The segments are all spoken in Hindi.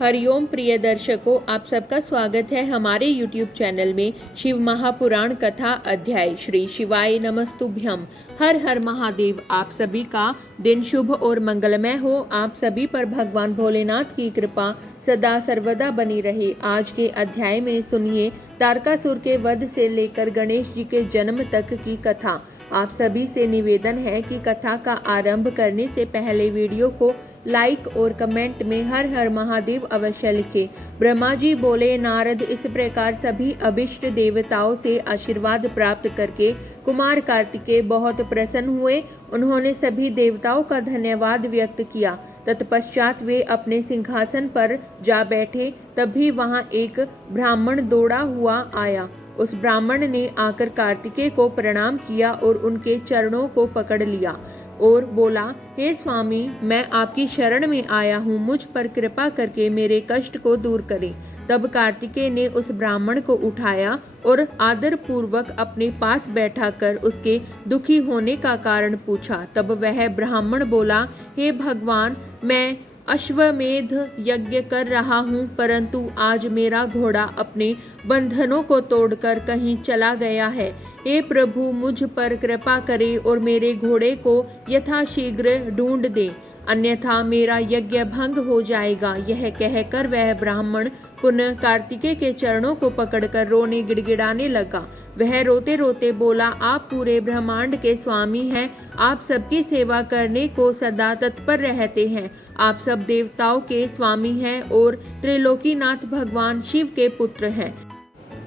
हरिओम प्रिय दर्शकों, आप सबका स्वागत है हमारे YouTube चैनल में। शिव महापुराण कथा अध्याय श्री शिवाय नमस्तुभ्यम। हर हर महादेव। आप सभी का दिन शुभ और मंगलमय हो। आप सभी पर भगवान भोलेनाथ की कृपा सदा सर्वदा बनी रहे। आज के अध्याय में सुनिए तारकासुर के वध से लेकर गणेश जी के जन्म तक की कथा। आप सभी से निवेदन है कि कथा का आरंभ करने से पहले वीडियो को लाइक और कमेंट में हर हर महादेव अवश्य लिखें। ब्रह्मा जी बोले, नारद इस प्रकार सभी अभिष्ट देवताओं से आशीर्वाद प्राप्त करके कुमार कार्तिकेय बहुत प्रसन्न हुए। उन्होंने सभी देवताओं का धन्यवाद व्यक्त किया। तत्पश्चात वे अपने सिंहासन पर जा बैठे। तभी वहां एक ब्राह्मण दौड़ा हुआ आया। उस ब्राह्मण ने आकर कार्तिकेय को प्रणाम किया और उनके चरणों को पकड़ लिया और बोला, हे स्वामी, मैं आपकी शरण में आया हूँ, मुझ पर कृपा करके मेरे कष्ट को दूर करें। तब कार्तिकेय ने उस ब्राह्मण को उठाया और आदर पूर्वक अपने पास बैठाकर उसके दुखी होने का कारण पूछा। तब वह ब्राह्मण बोला, हे भगवान, मैं अश्वमेध यज्ञ कर रहा हूँ, परंतु आज मेरा घोड़ा अपने बंधनों को तोड़कर कहीं चला गया है। हे प्रभु, मुझ पर कृपा करे और मेरे घोड़े को यथाशीघ्र ढूंढ दे, अन्यथा मेरा यज्ञ भंग हो जाएगा। यह कहकर वह ब्राह्मण पुनः कार्तिकेय के चरणों को पकड़कर रोने गिड़गिड़ाने लगा। वह रोते रोते बोला, आप पूरे ब्रह्मांड के स्वामी हैं, आप सबकी सेवा करने को सदा तत्पर रहते हैं। आप सब देवताओं के स्वामी हैं और त्रिलोकीनाथ भगवान शिव के पुत्र हैं।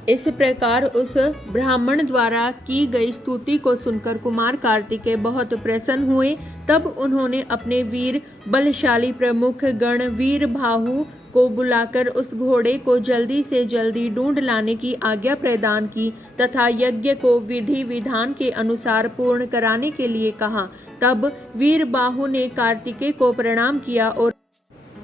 इस प्रकार उस ब्राह्मण द्वारा की गई स्तुति को सुनकर कुमार कार्तिकेय बहुत प्रसन्न हुए। तब उन्होंने अपने वीर बलशाली प्रमुख गण वीर बाहु को बुलाकर उस घोड़े को जल्दी से जल्दी ढूंढ लाने की आज्ञा प्रदान की तथा यज्ञ को विधि विधान के अनुसार पूर्ण कराने के लिए कहा। तब वीर बाहु ने कार्तिकेय को प्रणाम किया और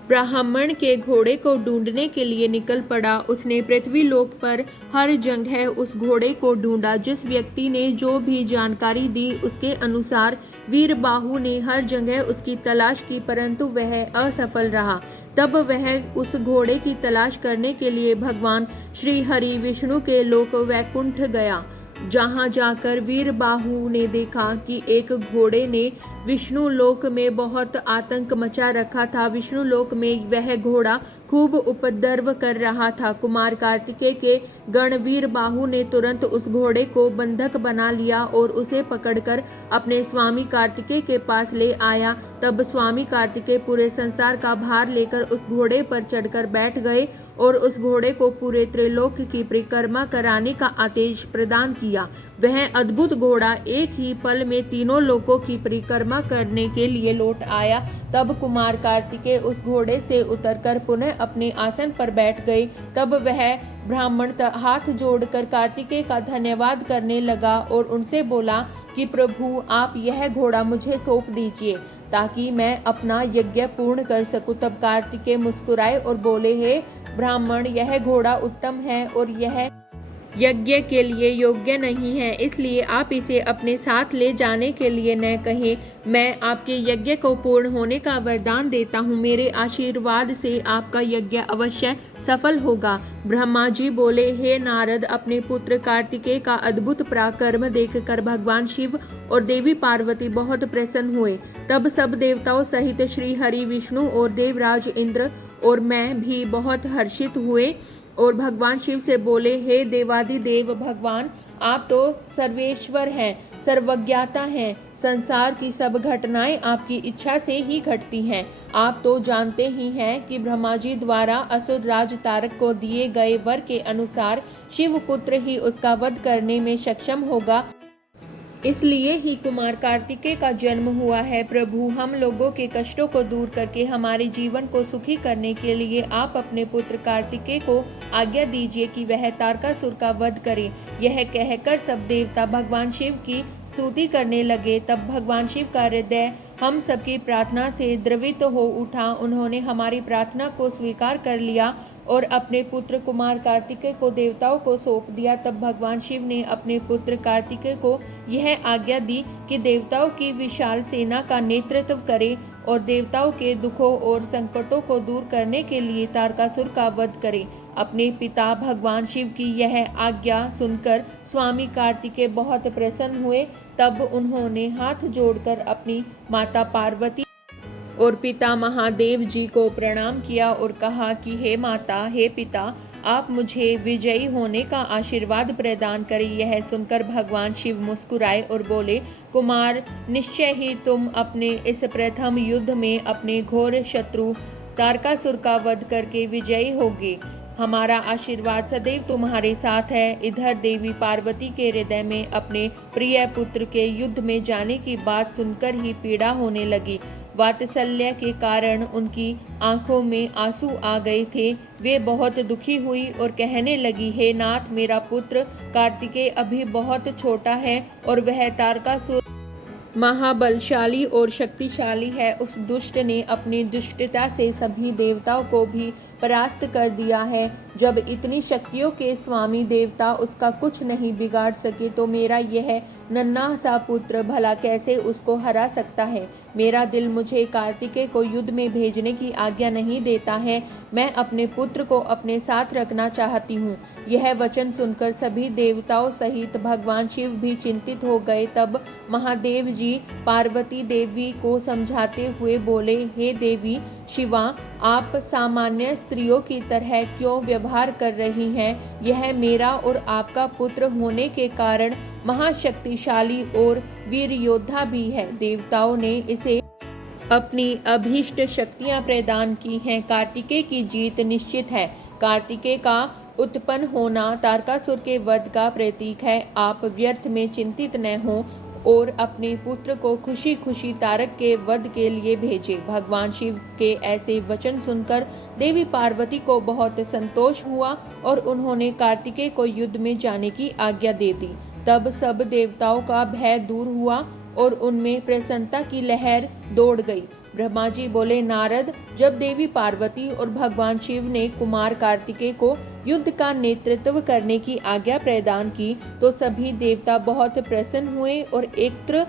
ब्राह्मण के घोड़े को ढूंढने के लिए निकल पड़ा। उसने पृथ्वी लोक पर हर जगह उस घोड़े को ढूंढा। जिस व्यक्ति ने जो भी जानकारी दी उसके अनुसार वीर बाहु ने हर जगह उसकी तलाश की, परंतु वह असफल रहा। तब वह उस घोड़े की तलाश करने के लिए भगवान श्री हरि विष्णु के लोक वैकुंठ गया। जहां जाकर वीर बाहु ने देखा कि एक घोड़े ने विष्णु लोक में बहुत आतंक मचा रखा था। विष्णु लोक में वह घोड़ा खूब उपद्रव कर रहा था। कुमार कार्तिकेय के गण वीर बाहु ने तुरंत उस घोड़े को बंधक बना लिया और उसे पकड़कर अपने स्वामी कार्तिकेय के पास ले आया। तब स्वामी कार्तिकेय पूरे संसार का भार लेकर उस घोड़े पर चढ़कर बैठ गए और उस घोड़े को पूरे त्रिलोक की परिक्रमा कराने का आदेश प्रदान किया। वह अद्भुत घोड़ा एक ही पल में तीनों लोकों की परिक्रमा करने के लिए लौट आया। तब कुमार कार्तिकेय उस घोड़े से उतरकर पुनः अपने आसन पर बैठ गए। तब वह ब्राह्मण हाथ जोड़कर कार्तिकेय का धन्यवाद करने लगा और उनसे बोला कि प्रभु, आप यह घोड़ा मुझे सौंप दीजिए ताकि मैं अपना यज्ञ पूर्ण कर सकूं। तब कार्तिकेय मुस्कुराए और बोले, हे ब्राह्मण, यह घोड़ा उत्तम है और यह यज्ञ के लिए योग्य नहीं है, इसलिए आप इसे अपने साथ ले जाने के लिए न कहें। मैं आपके यज्ञ को पूर्ण होने का वरदान देता हूँ। मेरे आशीर्वाद से आपका यज्ञ अवश्य सफल होगा। ब्रह्मा जी बोले, हे नारद, अपने पुत्र कार्तिकेय का अद्भुत पराक्रम देखकर भगवान शिव और देवी पार्वती बहुत प्रसन्न हुए। तब सब देवताओं सहित श्री हरि विष्णु और देवराज इंद्र और मैं भी बहुत हर्षित हुए और भगवान शिव से बोले, हे देवादिदेव भगवान, आप तो सर्वेश्वर हैं, सर्वज्ञाता हैं। संसार की सब घटनाएं आपकी इच्छा से ही घटती हैं। आप तो जानते ही हैं कि ब्रह्मा जी द्वारा असुर राज तारक को दिए गए वर के अनुसार शिव पुत्र ही उसका वध करने में सक्षम होगा। इसलिए ही कुमार कार्तिकेय का जन्म हुआ है। प्रभु, हम लोगों के कष्टों को दूर करके हमारे जीवन को सुखी करने के लिए आप अपने पुत्र कार्तिकेय को आज्ञा दीजिए कि वह तारकासुर का वध करे। यह कहकर सब देवता भगवान शिव की स्तुति करने लगे। तब भगवान शिव का हृदय हम सबकी प्रार्थना से द्रवित हो उठा। उन्होंने हमारी प्रार्थना को स्वीकार कर लिया और अपने पुत्र कुमार कार्तिकेय को देवताओं को सौंप दिया। तब भगवान शिव ने अपने पुत्र कार्तिकेय को यह आज्ञा दी कि देवताओं की विशाल सेना का नेतृत्व करे और देवताओं के दुखों और संकटों को दूर करने के लिए तारकासुर का वध करें। अपने पिता भगवान शिव की यह आज्ञा सुनकर स्वामी कार्तिकेय बहुत प्रसन्न हुए। तब उन्होंने हाथ जोड़कर अपनी माता पार्वती और पिता महादेव जी को प्रणाम किया और कहा कि हे माता, हे पिता, आप मुझे विजयी होने का आशीर्वाद प्रदान करें। यह सुनकर भगवान शिव मुस्कुराए और बोले, कुमार, निश्चय ही तुम अपने इस प्रथम युद्ध में अपने घोर शत्रु तारकासुर का वध करके विजयी होगे। हमारा आशीर्वाद सदैव तुम्हारे साथ है। इधर देवी पार्वती के हृदय में अपने प्रिय पुत्र के युद्ध में जाने की बात सुनकर ही पीड़ा होने लगी। वात्सल्य के कारण उनकी आंखों में आंसू आ गए थे। वे बहुत दुखी हुई और कहने लगी, हे नाथ, मेरा पुत्र कार्तिकेय अभी बहुत छोटा है और वह तारकासुर महाबलशाली और शक्तिशाली है। उस दुष्ट ने अपनी दुष्टता से सभी देवताओं को भी परास्त कर दिया है। जब इतनी शक्तियों के स्वामी देवता उसका कुछ नहीं बिगाड़ सके तो मेरा यह नन्हा सा पुत्र भला कैसे उसको हरा सकता है। मेरा दिल मुझे कार्तिकेय को युद्ध में भेजने की आज्ञा नहीं देता है। मैं अपने पुत्र को अपने साथ रखना चाहती हूँ। यह वचन सुनकर सभी देवताओं सहित भगवान शिव भी चिंतित हो गए। तब महादेव जी पार्वती देवी को समझाते हुए बोले, हे देवी शिवा, आप सामान्य स्त्रियों की तरह क्यों व्यवहार कर रही हैं? यह मेरा और आपका पुत्र होने के कारण महाशक्तिशाली और वीर योद्धा भी है। देवताओं ने इसे अपनी अभीष्ट शक्तियां प्रदान की हैं। कार्तिकेय की जीत निश्चित है। कार्तिकेय का उत्पन्न होना तारकासुर के वध का प्रतीक है। आप व्यर्थ में चिंतित न हो और अपने पुत्र को खुशी खुशी तारक के वध के लिए भेजे। भगवान शिव के ऐसे वचन सुनकर देवी पार्वती को बहुत संतोष हुआ और उन्होंने कार्तिकेय को युद्ध में जाने की आज्ञा दे दी। तब सब देवताओं का भय दूर हुआ और उनमें प्रसन्नता की लहर दौड़ गई। ब्रह्मा जी बोले, नारद, जब देवी पार्वती और भगवान शिव ने कुमार कार्तिकेय को युद्ध का नेतृत्व करने की आज्ञा प्रदान की तो सभी देवता बहुत प्रसन्न हुए और एकत्र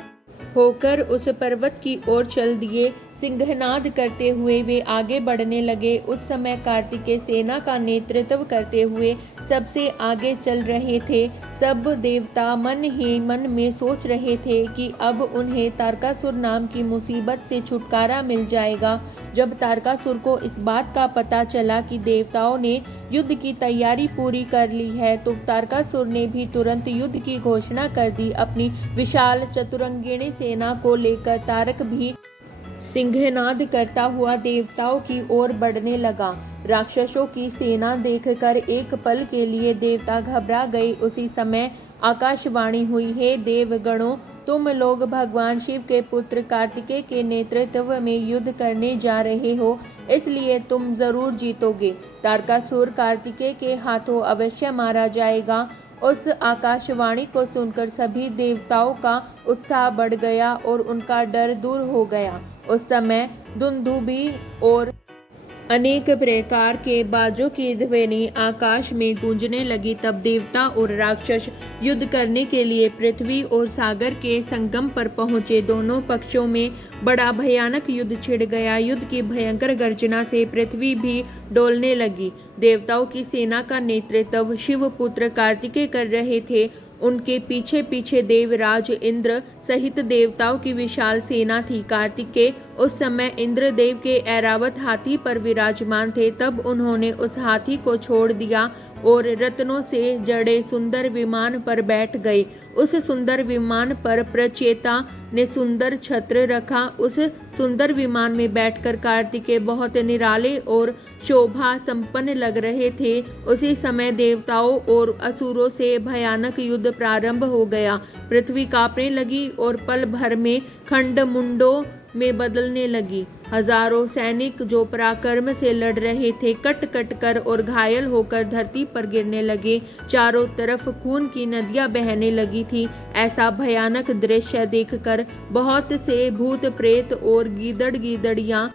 होकर उस पर्वत की ओर चल दिए। सिंहनाद करते हुए वे आगे बढ़ने लगे। उस समय कार्तिकेय सेना का नेतृत्व करते हुए सबसे आगे चल रहे थे। सब देवता मन ही मन में सोच रहे थे कि अब उन्हें तारकासुर नाम की मुसीबत से छुटकारा मिल जाएगा। जब तारकासुर को इस बात का पता चला कि देवताओं ने युद्ध की तैयारी पूरी कर ली है तो तारकासुर ने भी तुरंत युद्ध की घोषणा कर दी। अपनी विशाल चतुरंगिणी सेना को लेकर तारक भी सिंहनाद करता हुआ देवताओं की ओर बढ़ने लगा। राक्षसों की सेना देखकर एक पल के लिए देवता घबरा गए। उसी समय आकाशवाणी हुई, हे देवगणों, तुम लोग भगवान शिव के पुत्र कार्तिकेय के नेतृत्व में युद्ध करने जा रहे हो, इसलिए तुम जरूर जीतोगे। तारकासुर कार्तिकेय के हाथों अवश्य मारा जाएगा। उस आकाशवाणी को सुनकर सभी देवताओं का उत्साह बढ़ गया और उनका डर दूर हो गया। उस समय दुंदुभी और अनेक प्रकार के बाजों की ध्वनि आकाश में गूंजने लगी। तब देवता और राक्षस युद्ध करने के लिए पृथ्वी और सागर के संगम पर पहुंचे। दोनों पक्षों में बड़ा भयानक युद्ध छिड़ गया। युद्ध की भयंकर गर्जना से पृथ्वी भी डोलने लगी। देवताओं की सेना का नेतृत्व शिवपुत्र कार्तिकेय कर रहे थे। उनके पीछे पीछे देवराज इंद्र सहित देवताओं की विशाल सेना थी। कार्तिकेय उस समय इंद्रदेव के ऐरावत हाथी पर विराजमान थे। तब उन्होंने उस हाथी को छोड़ दिया और रत्नों से जड़े सुंदर विमान पर बैठ गए। उस सुंदर विमान पर प्रचेता ने सुंदर छत्र रखा। उस सुंदर विमान में बैठकर कार्तिकेय बहुत निराले और शोभा संपन्न लग रहे थे। उसी समय देवताओं और असुरों से भयानक युद्ध प्रारंभ हो गया। पृथ्वी कांपने लगी और पल भर में खंड मुंडों में बदलने लगी। हजारों सैनिक जो पराक्रम से लड़ रहे थे कट कट कर और घायल होकर धरती पर गिरने लगे। चारों तरफ खून की नदियां बहने लगी थी। ऐसा भयानक दृश्य देखकर बहुत से भूत प्रेत और गीदड़ गीदड़ियां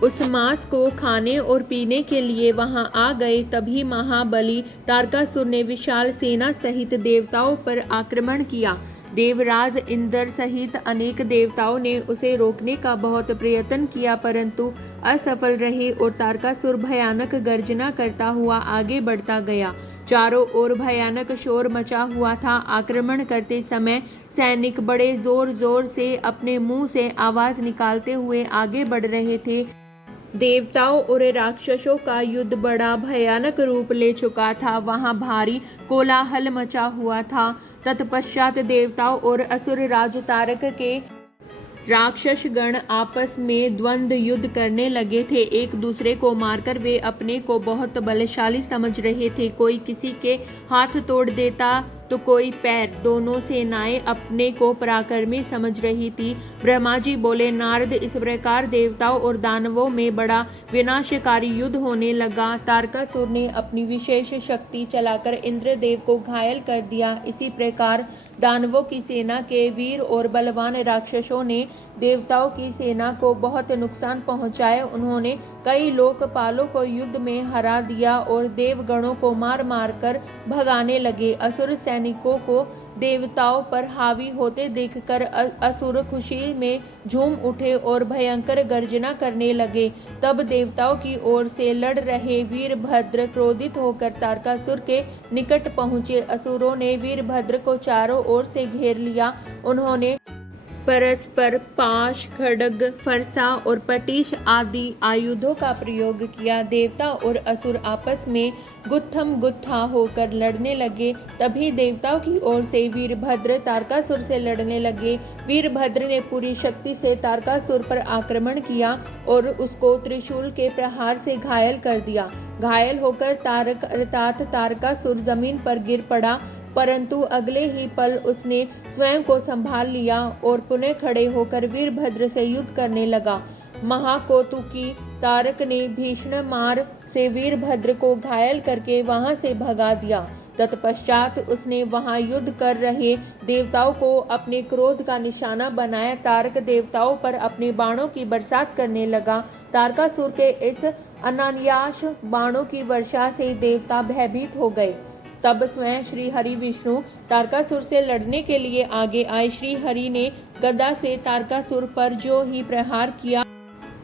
उस मांस को खाने और पीने के लिए वहां आ गए। तभी महाबली तारकासुर ने विशाल सेना सहित देवताओं पर आक्रमण किया। देवराज इंद्र सहित अनेक देवताओं ने उसे रोकने का बहुत प्रयत्न किया, परंतु असफल रहे और तारकासुर भयानक गर्जना करता हुआ आगे बढ़ता गया। चारों ओर भयानक शोर मचा हुआ था। आक्रमण करते समय सैनिक बड़े जोर जोर से अपने मुंह से आवाज निकालते हुए आगे बढ़ रहे थे। देवताओं और राक्षसों का युद्ध बड़ा भयानक रूप ले चुका था। वहां भारी कोलाहल मचा हुआ था। तत्पश्चात देवताओं और असुर राज तारक के राक्षस गण आपस में द्वंद्व युद्ध करने लगे थे। एक दूसरे को मारकर वे अपने को बहुत बलशाली समझ रहे थे। कोई किसी के हाथ तोड़ देता तो कोई पैर। दोनों सेनाएं अपने को पराक्रमी समझ रही थी। ब्रह्मा जी बोले, नारद, इस प्रकार देवताओं और दानवों में बड़ा विनाशकारी युद्ध होने लगा। तारकासुर ने अपनी विशेष शक्ति चलाकर इंद्रदेव को घायल कर दिया। इसी प्रकार दानवों की सेना के वीर और बलवान राक्षसों ने देवताओं की सेना को बहुत नुकसान पहुंचाया। उन्होंने कई लोकपालों को युद्ध में हरा दिया और देवगणों को मार मार कर भगाने लगे। असुर सैनिकों को देवताओं पर हावी होते देखकर असुर खुशी में झूम उठे और भयंकर गर्जना करने लगे। तब देवताओं की ओर से लड़ रहे वीरभद्र क्रोधित होकर तारकासुर के निकट पहुंचे। असुरों ने वीरभद्र को चारों ओर से घेर लिया। उन्होंने परस्पर पाश, खड्ग, फरसा और पटीश आदि आयुधों का प्रयोग किया। देवता और असुर आपस में गुत्थम गुत्था होकर लड़ने लगे। तभी देवताओं की ओर से वीरभद्र तारकासुर से लड़ने लगे। वीरभद्र ने पूरी शक्ति से तारकासुर पर आक्रमण किया और उसको त्रिशूल के प्रहार से घायल कर दिया। घायल होकर तारक अर्थात तारकासुर जमीन पर गिर पड़ा, परंतु अगले ही पल उसने स्वयं को संभाल लिया और पुनः खड़े होकर वीरभद्र से युद्ध करने लगा। महाकौतुकी तारक ने भीषण मार से वीरभद्र को घायल करके वहां से भगा दिया। तत्पश्चात उसने वहां युद्ध कर रहे देवताओं को अपने क्रोध का निशाना बनाया। तारक देवताओं पर अपने बाणों की बरसात करने लगा। तारकासुर के इस अनायास बाणों की वर्षा से देवता भयभीत हो गए। तब स्वयं श्री हरि विष्णु तारकासुर से लड़ने के लिए आगे आए। श्री हरि ने गदा से तारकासुर पर जो ही प्रहार किया,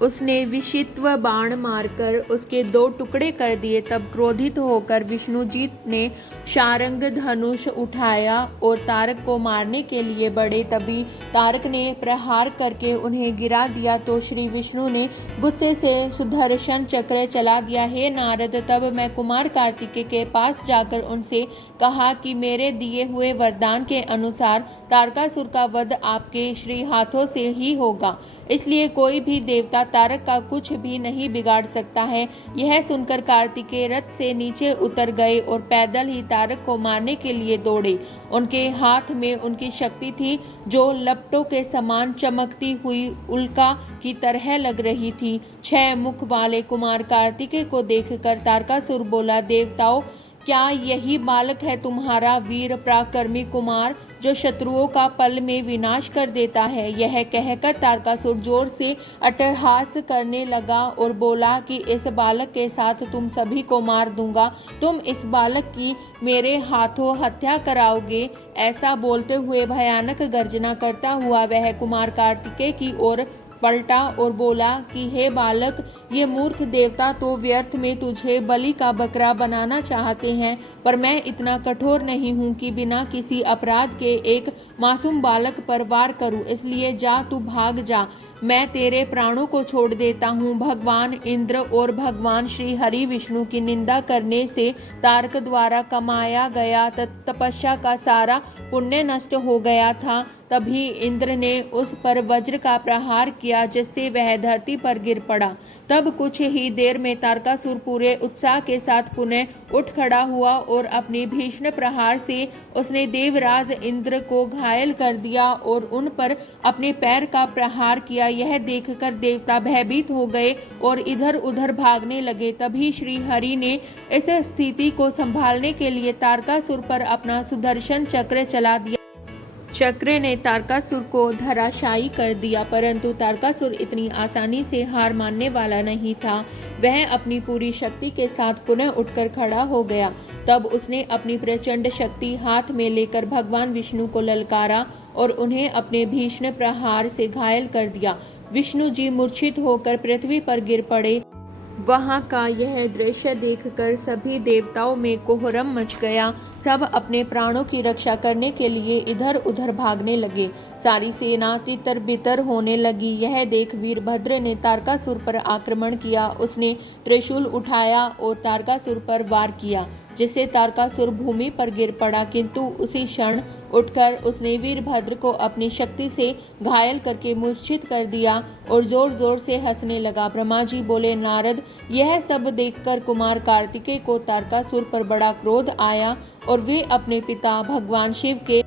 उसने विषित्व बाण मारकर उसके 2 टुकड़े कर दिए। तब क्रोधित होकर विष्णु जी ने शारंग धनुष उठाया और तारक को मारने के लिए बढ़े। तभी तारक ने प्रहार करके उन्हें गिरा दिया तो श्री विष्णु ने गुस्से से सुदर्शन चक्र चला दिया। हे नारद, तब मैं कुमार कार्तिकेय के पास जाकर उनसे कहा कि मेरे दिए हुए वरदान के अनुसार तारकासुर का वध आपके श्री हाथों से ही होगा, इसलिए कोई भी देवता तारक का कुछ भी नहीं बिगाड़ सकता है। यह सुनकर कार्तिकेय रथ से नीचे उतर गए और पैदल ही तारक को मारने के लिए दौड़े। उनके हाथ में उनकी शक्ति थी जो लपटों के समान चमकती हुई उल्का की तरह लग रही थी। 6 मुख वाले कुमार कार्तिकेय को देखकर तारकासुर बोला, देवताओं, क्या यही बालक है तुम्हारा वीर पराक्रमी कुमार जो शत्रुओं का पल में विनाश कर देता है? यह कहकर तारकासुर जोर से अट्टहास करने लगा और बोला कि इस बालक के साथ तुम सभी को मार दूंगा। तुम इस बालक की मेरे हाथों हत्या कराओगे। ऐसा बोलते हुए भयानक गर्जना करता हुआ वह कुमार कार्तिकेय की ओर पलटा और बोला कि हे बालक, ये मूर्ख देवता तो व्यर्थ में तुझे बलि का बकरा बनाना चाहते हैं, पर मैं इतना कठोर नहीं हूँ कि बिना किसी अपराध के एक मासूम बालक पर वार करूँ। इसलिए जा, तू भाग जा, मैं तेरे प्राणों को छोड़ देता हूँ। भगवान इंद्र और भगवान श्री हरि विष्णु की निंदा करने से तारक द्वारा कमाया गया तपस्या का सारा पुण्य नष्ट हो गया था। तभी इंद्र ने उस पर वज्र का प्रहार किया जिससे वह धरती पर गिर पड़ा। तब कुछ ही देर में तारकासुर पूरे उत्साह के साथ पुनः उठ खड़ा हुआ और अपने भीषण प्रहार से उसने देवराज इंद्र को घायल कर दिया और उन पर अपने पैर का प्रहार किया। यह देखकर देवता भयभीत हो गए और इधर उधर भागने लगे। तभी श्री हरि ने इस स्थिति को संभालने के लिए तारकासुर पर अपना सुदर्शन चक्र चला दिया। चक्र ने तारकासुर को धराशायी कर दिया, परंतु तारकासुर इतनी आसानी से हार मानने वाला नहीं था। वह अपनी पूरी शक्ति के साथ पुनः उठकर खड़ा हो गया। तब उसने अपनी प्रचंड शक्ति हाथ में लेकर भगवान विष्णु को ललकारा और उन्हें अपने भीषण प्रहार से घायल कर दिया। विष्णु जी मूर्छित होकर पृथ्वी पर गिर पड़े। वहां का यह दृश्य देखकर सभी देवताओं में कोहरम मच गया। सब अपने प्राणों की रक्षा करने के लिए इधर उधर भागने लगे। सारी सेना तितर बितर होने लगी। यह देख वीरभद्र ने तारकासुर पर आक्रमण किया। उसने त्रिशूल उठाया और तारकासुर पर वार किया, जिससे तारकासुर भूमि पर गिर पड़ा, किंतु उसी क्षण उठकर उसने वीरभद्र को अपनी शक्ति से घायल करके मूर्छित कर दिया और जोर जोर से हंसने लगा। ब्रह्मा जी बोले, नारद, यह सब देखकर कुमार कार्तिकेय को तारकासुर पर बड़ा क्रोध आया और वे अपने पिता भगवान शिव के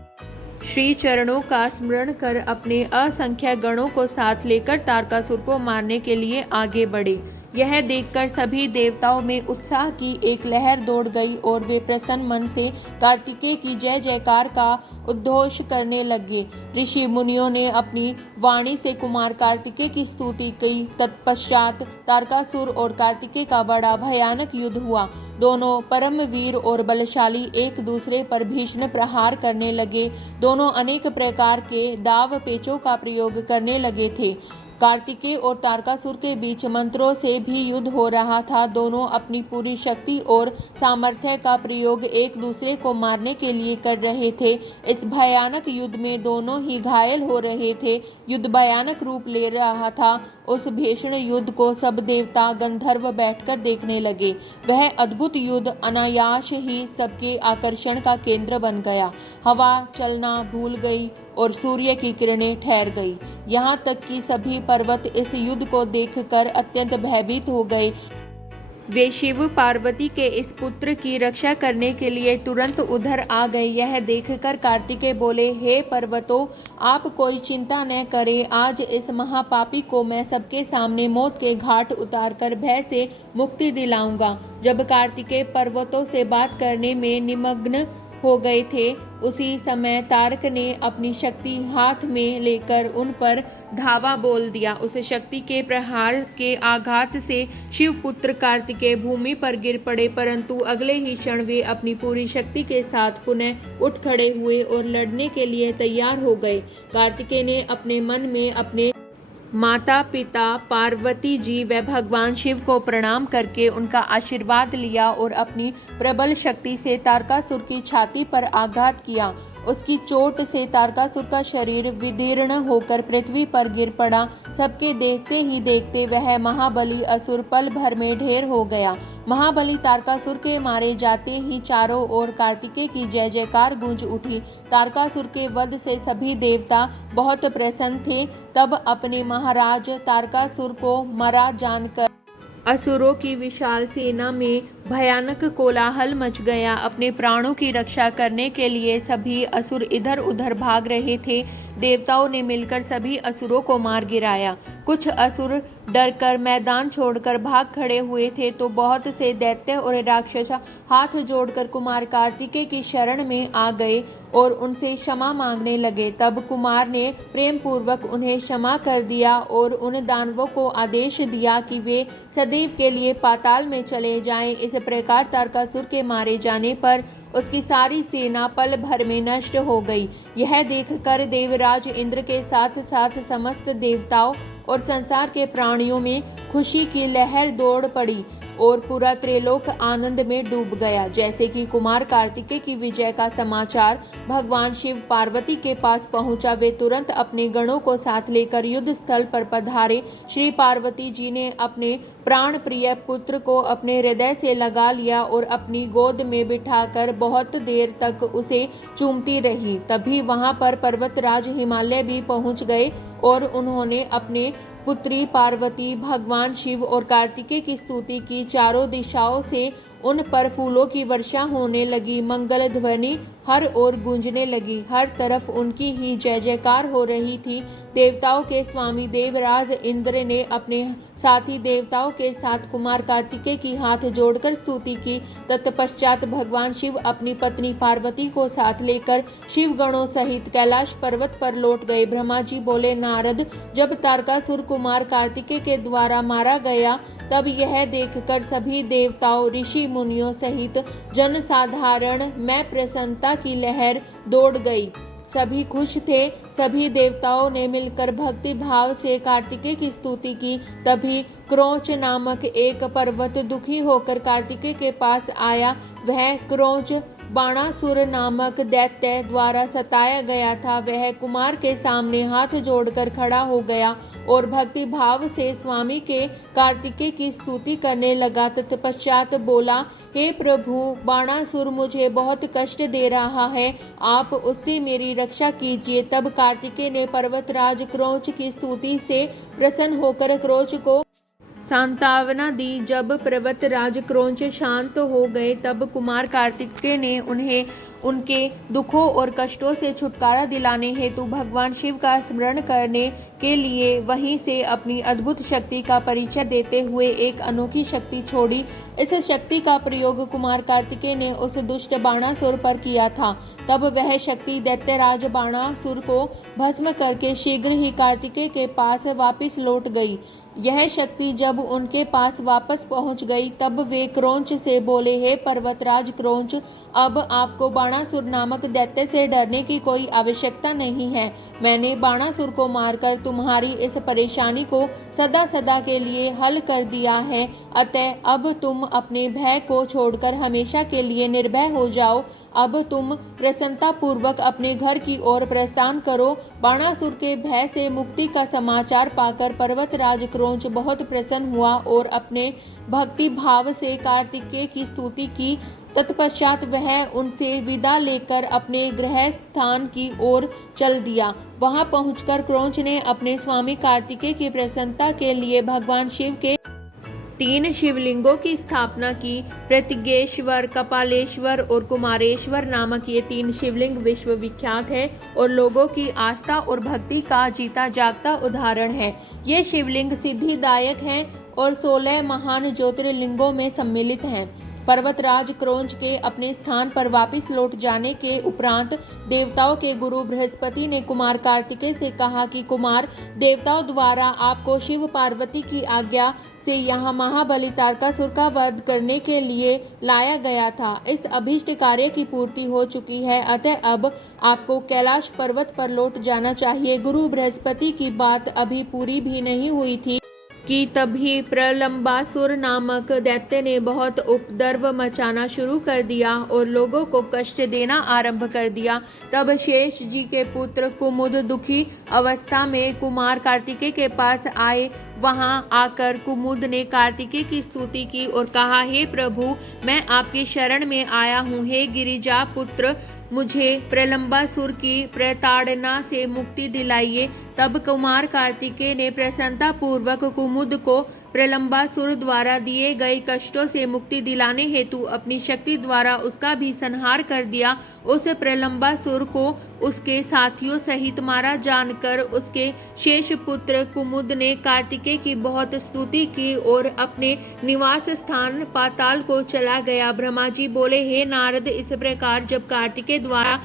श्री चरणों का स्मरण कर अपने असंख्य गणों को साथ लेकर तारकासुर को मारने के लिए आगे बढ़े। यह देखकर सभी देवताओं में उत्साह की एक लहर दौड़ गई और वे प्रसन्न मन से कार्तिकेय की जय जयकार का उद्घोष करने लगे। ऋषि मुनियों ने अपनी वाणी से कुमार कार्तिकेय की स्तुति की। तत्पश्चात तारकासुर और कार्तिकेय का बड़ा भयानक युद्ध हुआ। दोनों परम वीर और बलशाली एक दूसरे पर भीषण प्रहार करने लगे। दोनों अनेक प्रकार के दाव पेचों का प्रयोग करने लगे थे। कार्तिकेय और तारकासुर के बीच मंत्रों से भी युद्ध हो रहा था। दोनों अपनी पूरी शक्ति और सामर्थ्य का प्रयोग एक दूसरे को मारने के लिए कर रहे थे। इस भयानक युद्ध में दोनों ही घायल हो रहे थे। युद्ध भयानक रूप ले रहा था। उस भीषण युद्ध को सब देवता गंधर्व बैठकर देखने लगे। वह अद्भुत युद्ध अनायास ही सबके आकर्षण का केंद्र बन गया। हवा चलना भूल गई और सूर्य की किरणें ठहर गई। यहाँ तक कि सभी पर्वत इस युद्ध को देखकर अत्यंत भयभीत हो गए। वे शिव पार्वती के इस पुत्र की रक्षा करने के लिए तुरंत उधर आ गए। यह देखकर कार्तिकेय बोले, हे पर्वतों, आप कोई चिंता न करें। आज इस महापापी को मैं सबके सामने मौत के घाट उतारकर भय से मुक्ति दिलाऊंगा। जब कार्तिकेय पर्वतों से बात करने में निमग्न हो गए थे, उसी समय तारक ने अपनी शक्ति हाथ में लेकर उन पर धावा बोल दिया। उस शक्ति के प्रहार के आघात से शिवपुत्र कार्तिकेय भूमि पर गिर पड़े, परंतु अगले ही क्षण वे अपनी पूरी शक्ति के साथ पुनः उठ खड़े हुए और लड़ने के लिए तैयार हो गए। कार्तिकेय ने अपने मन में अपने माता पिता पार्वती जी व भगवान शिव को प्रणाम करके उनका आशीर्वाद लिया और अपनी प्रबल शक्ति से तारकासुर की छाती पर आघात किया। उसकी चोट से तारकासुर का शरीर विदीर्ण होकर पृथ्वी पर गिर पड़ा। सबके देखते ही देखते वह महाबली असुर पल भर में ढेर हो गया। महाबली तारकासुर के मारे जाते ही चारों ओर कार्तिकेय की जय जयकार गूंज उठी। तारकासुर के वध से सभी देवता बहुत प्रसन्न थे। तब अपने महाराज तारकासुर को मरा जानकर असुरों की विशाल सेना में भयानक कोलाहल मच गया। अपने प्राणों की रक्षा करने के लिए सभी असुर इधर उधर भाग रहे थे। देवताओं ने मिलकर सभी असुरों को मार गिराया। कुछ असुर डरकर मैदान छोड़कर भाग खड़े हुए थे, तो बहुत से दैत्य और राक्षस हाथ जोड़कर कुमार कार्तिकेय की शरण में आ गए और उनसे क्षमा मांगने लगे। तब कुमार ने प्रेम पूर्वक उन्हें क्षमा कर दिया और उन दानवों को आदेश दिया कि वे सदैव के लिए पाताल में चले जाएं। इस प्रकार तारकासुर के मारे जाने पर उसकी सारी सेना पल भर में नष्ट हो गई। यह देखकर देवराज इंद्र के साथ साथ समस्त देवताओं और संसार के प्राणियों में खुशी की लहर दौड़ पड़ी और पूरा त्रिलोक आनंद में डूब गया। जैसे कि कुमार कार्तिकेय की विजय का समाचार भगवान शिव पार्वती के पास पहुंचा, वे तुरंत अपने गणों को साथ लेकर युद्ध स्थल पर पधारे। श्री पार्वती जी ने अपने प्राण प्रिय पुत्र को अपने हृदय से लगा लिया और अपनी गोद में बिठाकर बहुत देर तक उसे चूमती रही। तभी वहां पर पर्वतराज हिमालय भी पहुंच गए और उन्होंने अपने पुत्री पार्वती, भगवान शिव और कार्तिकेय की स्तुति की। चारों दिशाओं से उन पर फूलों की वर्षा होने लगी। मंगल ध्वनि हर ओर गूंजने लगी। हर तरफ उनकी ही जय जयकार हो रही थी। देवताओं के स्वामी देवराज इंद्र ने अपने साथी देवताओं के साथ कुमार कार्तिकेय की हाथ जोड़कर स्तुति की। तत्पश्चात भगवान शिव अपनी पत्नी पार्वती को साथ लेकर शिव गणों सहित कैलाश पर्वत पर लौट गए। ब्रह्मा जी बोले, नारद, जब तारकासुर कुमार कार्तिकेय के द्वारा मारा गया तब यह देखकर सभी देवताओं, ऋषि मुनियों सहित जनसाधारण में प्रसन्नता की लहर दौड़ गई। सभी खुश थे। सभी देवताओं ने मिलकर भक्ति भाव से कार्तिकेय की स्तुति की। तभी क्रौंच नामक एक पर्वत दुखी होकर कार्तिकेय के पास आया। वह क्रौंच बाणासुर नामक दैत्य द्वारा सताया गया था। वह कुमार के सामने हाथ जोड़कर खड़ा हो गया और भक्ति भाव से स्वामी के कार्तिकेय की स्तुति करने लगा। तत्पश्चात बोला, हे प्रभु, बाणासुर मुझे बहुत कष्ट दे रहा है, आप उससे मेरी रक्षा कीजिए। तब कार्तिकेय ने पर्वतराज क्रौंच की स्तुति से प्रसन्न होकर क्रौंच को सांत्वना दी। जब पर्वतराज क्रौंच शांत हो गए तब कुमार कार्तिकेय ने उन्हें उनके दुखों और कष्टों से छुटकारा दिलाने हेतु भगवान शिव का स्मरण करने के लिए वहीं से अपनी अद्भुत शक्ति का परिचय देते हुए एक अनोखी शक्ति छोड़ी। इस शक्ति का प्रयोग कुमार कार्तिकेय ने उस दुष्ट बाणासुर पर किया था। तब वह शक्ति दैत्यराज बाणासुर को भस्म करके शीघ्र ही कार्तिकेय के पास वापस लौट गई। यह शक्ति जब उनके पास वापस पहुंच गई तब वे क्रौंच से बोले, हे पर्वतराज क्रौंच, अब आपको बाणासुर नामक दैत्य से डरने की कोई आवश्यकता नहीं है। मैंने बाणासुर को मारकर तुम्हारी इस परेशानी को सदा सदा के लिए हल कर दिया है। अतः अब तुम अपने भय को छोड़कर हमेशा के लिए निर्भय हो जाओ। अब तुम प्रसन्नता पूर्वक अपने घर की ओर प्रस्थान करो। बाणासुर के भय से मुक्ति का समाचार पाकर पर्वतराज क्रौंच बहुत प्रसन्न हुआ और अपने भक्ति भाव से कार्तिकेय की स्तुति की। तत्पश्चात वह उनसे विदा लेकर अपने गृह स्थान की ओर चल दिया। वहां पहुंचकर क्रौंच ने अपने स्वामी कार्तिकेय की प्रसन्नता के लिए भगवान शिव के 3 शिवलिंगों की स्थापना की। प्रतिज्ञेश्वर, कपालेश्वर और कुमारेश्वर नामक ये 3 शिवलिंग विश्व विख्यात है और लोगों की आस्था और भक्ति का जीता जागता उदाहरण है। ये शिवलिंग सिद्धिदायक हैं और 16 महान ज्योतिर्लिंगों में सम्मिलित हैं। पर्वतराज क्रौंच के अपने स्थान पर वापस लौट जाने के उपरांत देवताओं के गुरु बृहस्पति ने कुमार कार्तिकेय से कहा कि कुमार, देवताओं द्वारा आपको शिव पार्वती की आज्ञा से यहाँ महाबली तारकासुर का वध करने के लिए लाया गया था। इस अभीष्ट कार्य की पूर्ति हो चुकी है, अतः अब आपको कैलाश पर्वत पर लौट जाना चाहिए। गुरु बृहस्पति की बात अभी पूरी भी नहीं हुई थी कि तभी प्रलंबासुर नामक दैत्य ने बहुत उपद्रव मचाना शुरू कर दिया और लोगों को कष्ट देना आरंभ कर दिया। तब शेष जी के पुत्र कुमुद दुखी अवस्था में कुमार कार्तिकेय के पास आए। वहां आकर कुमुद ने कार्तिकेय की स्तुति की और कहा, हे प्रभु, मैं आपकी शरण में आया हूँ। हे गिरिजा पुत्र, मुझे प्रलंबासुर की प्रताड़ना से मुक्ति दिलाइए। तब कुमार कार्तिकेय ने प्रसन्नता पूर्वक कुमुद को प्रलंबासुर द्वारा दिए गए कष्टों से मुक्ति दिलाने हेतु अपनी शक्ति द्वारा उसका भी संहार कर दिया। उस प्रलंबासुर को उसके साथियों सहित मारा जानकर उसके शेष पुत्र कुमुद ने कार्तिकेय की बहुत स्तुति की और अपने निवास स्थान पाताल को चला गया। ब्रह्मा जी बोले, हे नारद, इस प्रकार जब कार्तिकेय द्वारा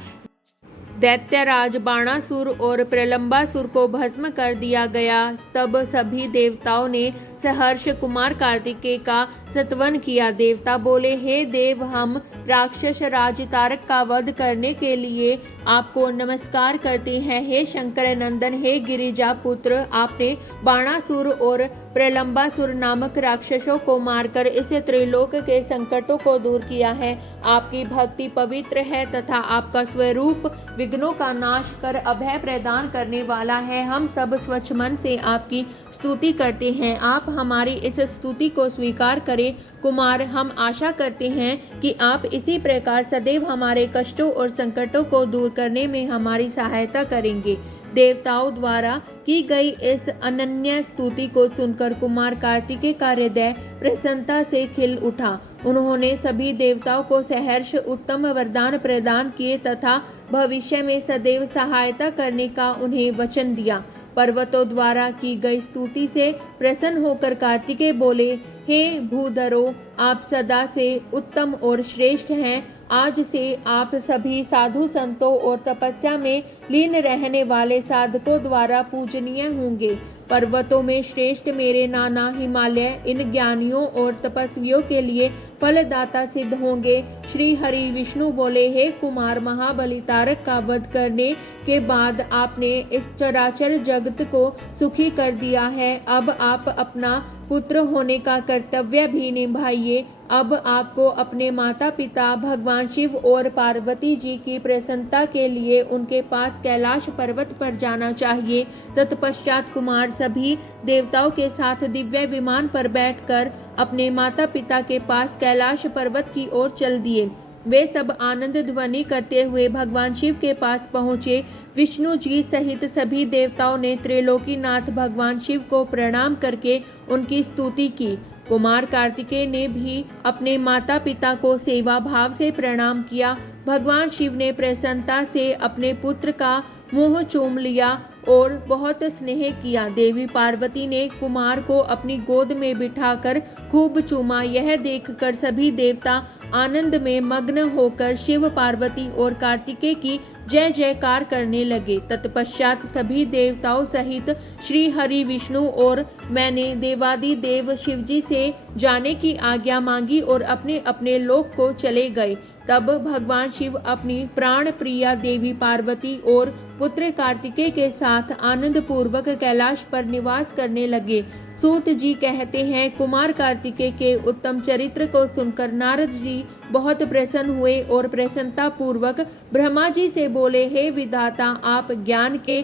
दैत्यराज बाणासुर और प्रलंबासुर को भस्म कर दिया गया तब सभी देवताओं ने सहर्ष कुमार कार्तिकेय का स्तवन किया। देवता बोले, हे देव, हम राक्षस राज तारक का वध करने के लिए आपको नमस्कार करते हैं। हे शंकर नंदन, हे गिरिजा पुत्र, आपने बाणासुर और प्रलंबासुर नामक राक्षसों को मारकर इस त्रिलोक के संकटों को दूर किया है। आपकी भक्ति पवित्र है तथा आपका स्वरूप विघ्नों का नाश कर अभय प्रदान करने वाला है। हम सब स्वच्छ मन से आपकी स्तुति करते हैं। आप हमारी इस स्तुति को स्वीकार करें। कुमार, हम आशा करते हैं कि आप इसी प्रकार सदैव हमारे कष्टों और संकटों को दूर करने में हमारी सहायता करेंगे। देवताओं द्वारा की गई इस अनन्य स्तुति को सुनकर कुमार कार्तिकेय का हृदय प्रसन्नता से खिल उठा। उन्होंने सभी देवताओं को सहर्ष उत्तम वरदान प्रदान किए तथा भविष्य में सदैव सहायता करने का उन्हें वचन दिया। पर्वतों द्वारा की गई स्तुति से प्रसन्न होकर कार्तिकेय बोले, हे भूधरो, आप सदा से उत्तम और श्रेष्ठ हैं। आज से आप सभी साधु संतों और तपस्या में लीन रहने वाले साधकों द्वारा पूजनीय होंगे। पर्वतों में श्रेष्ठ मेरे नाना हिमालय इन ज्ञानियों और तपस्वियों के लिए फलदाता सिद्ध होंगे। श्री हरि विष्णु बोले, हे कुमार, महाबली तारक का वध करने के बाद आपने इस चराचर जगत को सुखी कर दिया है। अब आप अपना पुत्र होने का कर्तव्य भी निभाइए। अब आपको अपने माता पिता भगवान शिव और पार्वती जी की प्रसन्नता के लिए उनके पास कैलाश पर्वत पर जाना चाहिए। तत्पश्चात कुमार सभी देवताओं के साथ दिव्य विमान पर बैठकर अपने माता पिता के पास कैलाश पर्वत की ओर चल दिए। वे सब आनंद ध्वनि करते हुए भगवान शिव के पास पहुँचे। विष्णु जी सहित सभी देवताओं ने त्रिलोकीनाथ भगवान शिव को प्रणाम करके उनकी स्तुति की। कुमार कार्तिकेय ने भी अपने माता पिता को सेवा भाव से प्रणाम किया। भगवान शिव ने प्रसन्नता से अपने पुत्र का मुंह चूम लिया और बहुत स्नेह किया। देवी पार्वती ने कुमार को अपनी गोद में बिठाकर खूब चूमा। यह देखकर सभी देवता आनंद में मग्न होकर शिव, पार्वती और कार्तिकेय की जय जयकार करने लगे। तत्पश्चात सभी देवताओं सहित श्री हरि विष्णु और मैंने देवादि देव शिवजी से जाने की आज्ञा मांगी और अपने अपने लोक को चले गए। तब भगवान शिव अपनी प्राण प्रिया देवी पार्वती और पुत्र कार्तिकेय के साथ आनंद पूर्वक कैलाश पर निवास करने लगे। सूत जी कहते हैं, कुमार कार्तिकेय के उत्तम चरित्र को सुनकर नारद जी बहुत प्रसन्न हुए और प्रसन्नता पूर्वक ब्रह्मा जी से बोले, हे विधाता, आप ज्ञान के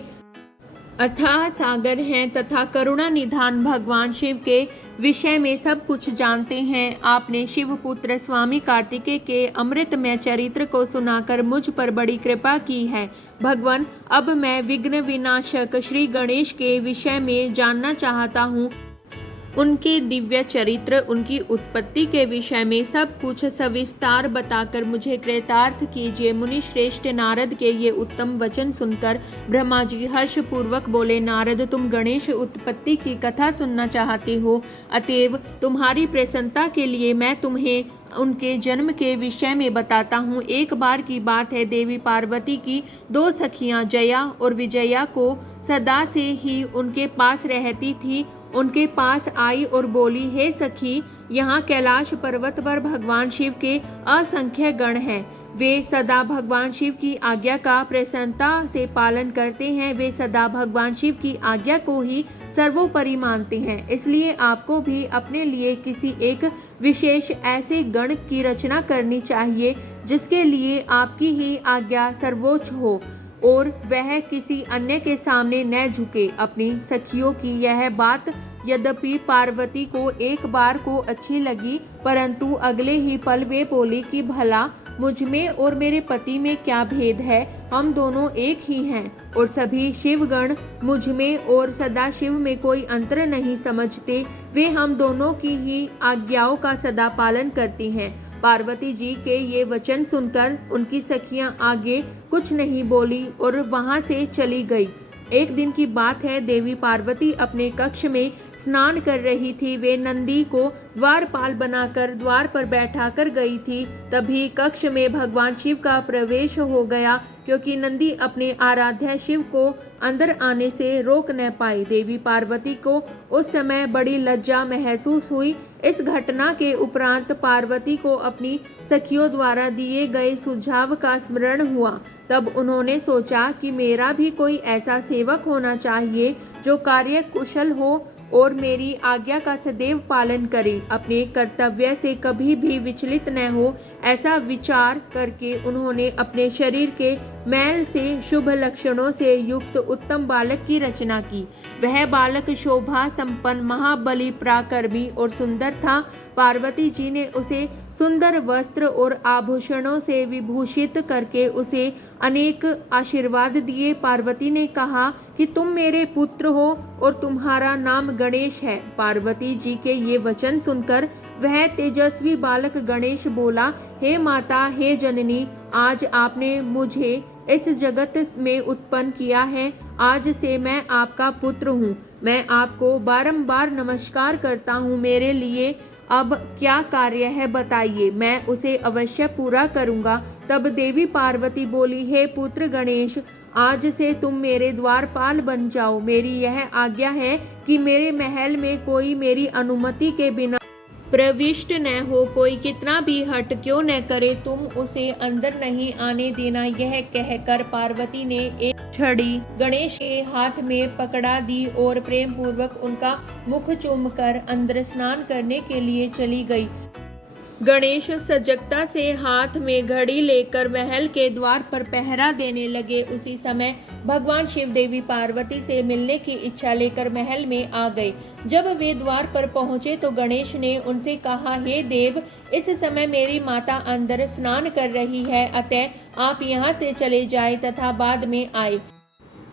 अथाह सागर हैं तथा करुणा निधान भगवान शिव के विषय में सब कुछ जानते हैं। आपने शिव पुत्र स्वामी कार्तिकेय के अमृतमय चरित्र को सुनाकर मुझ पर बड़ी कृपा की है। भगवान, अब मैं विघ्न विनाशक श्री गणेश के विषय में जानना चाहता हूँ। उनके दिव्य चरित्र, उनकी उत्पत्ति के विषय में सब कुछ सविस्तार बताकर मुझे कृतार्थ कीजिए। मुनि श्रेष्ठ नारद के ये उत्तम वचन सुनकर ब्रह्मा जी हर्ष पूर्वक बोले, नारद, तुम गणेश उत्पत्ति की कथा सुनना चाहते हो, अतएव तुम्हारी प्रसन्नता के लिए मैं तुम्हें उनके जन्म के विषय में बताता हूँ। एक बार की बात है, देवी पार्वती की दो सखियाँ जया और विजया को सदा से ही उनके पास रहती थी। उनके पास आई और बोली, हे सखी, यहाँ कैलाश पर्वत पर भगवान शिव के असंख्य गण हैं। वे सदा भगवान शिव की आज्ञा का प्रसन्नता से पालन करते हैं। वे सदा भगवान शिव की आज्ञा को ही सर्वोपरि मानते हैं। इसलिए आपको भी अपने लिए किसी एक विशेष ऐसे गण की रचना करनी चाहिए जिसके लिए आपकी ही आज्ञा सर्वोच्च हो और वह किसी अन्य के सामने न झुके। अपनी सखियों की यह बात यद्यपि पार्वती को एक बार को अच्छी लगी, परंतु अगले ही पल वे बोली कि भला मुझ में और मेरे पति में क्या भेद है, हम दोनों एक ही हैं और सभी शिवगण मुझ में और सदा शिव में कोई अंतर नहीं समझते। वे हम दोनों की ही आज्ञाओं का सदा पालन करती हैं। पार्वती जी के ये वचन सुनकर उनकी सखियां आगे कुछ नहीं बोली और वहां से चली गई। एक दिन की बात है, देवी पार्वती अपने कक्ष में स्नान कर रही थी। वे नंदी को द्वारपाल बनाकर द्वार पर बैठा कर गई थी। तभी कक्ष में भगवान शिव का प्रवेश हो गया, क्योंकि नंदी अपने आराध्य शिव को अंदर आने से रोक न पाई। देवी पार्वती को उस समय बड़ी लज्जा महसूस हुई। इस घटना के उपरांत पार्वती को अपनी सखियों द्वारा दिए गए सुझाव का स्मरण हुआ। तब उन्होंने सोचा कि मेरा भी कोई ऐसा सेवक होना चाहिए जो कार्य कुशल हो और मेरी आज्ञा का सदैव पालन करे, अपने कर्तव्य से कभी भी विचलित न हो। ऐसा विचार करके उन्होंने अपने शरीर के मैल से शुभ लक्षणों से युक्त उत्तम बालक की रचना की। वह बालक शोभा संपन्न, महाबली, पराक्रमी और सुंदर था। पार्वती जी ने उसे सुंदर वस्त्र और आभूषणों से विभूषित करके उसे अनेक आशीर्वाद दिए। पार्वती ने कहा कि तुम मेरे पुत्र हो और तुम्हारा नाम गणेश है। पार्वती जी के ये वचन सुनकर वह तेजस्वी बालक गणेश बोला, हे माता, हे जननी, आज आपने मुझे इस जगत में उत्पन्न किया है। आज से मैं आपका पुत्र हूँ। मैं आपको बारंबार नमस्कार करता हूँ। मेरे लिए अब क्या कार्य है बताइए, मैं उसे अवश्य पूरा करूँगा। तब देवी पार्वती बोली, हे पुत्र गणेश, आज से तुम मेरे द्वारपाल बन जाओ। मेरी यह आज्ञा है कि मेरे महल में कोई मेरी अनुमति के बिना प्रविष्ट न हो। कोई कितना भी हट क्यों न करे, तुम उसे अंदर नहीं आने देना। यह कहकर पार्वती ने एक छड़ी गणेश के हाथ में पकड़ा दी और प्रेम पूर्वक उनका मुख चूमकर अंदर स्नान करने के लिए चली गई। गणेश सजगता से हाथ में घड़ी लेकर महल के द्वार पर पहरा देने लगे। उसी समय भगवान शिव देवी पार्वती से मिलने की इच्छा लेकर महल में आ गए। जब वे द्वार पर पहुंचे तो गणेश ने उनसे कहा, हे देव, इस समय मेरी माता अंदर स्नान कर रही है, अतः आप यहाँ से चले जाए तथा बाद में आए।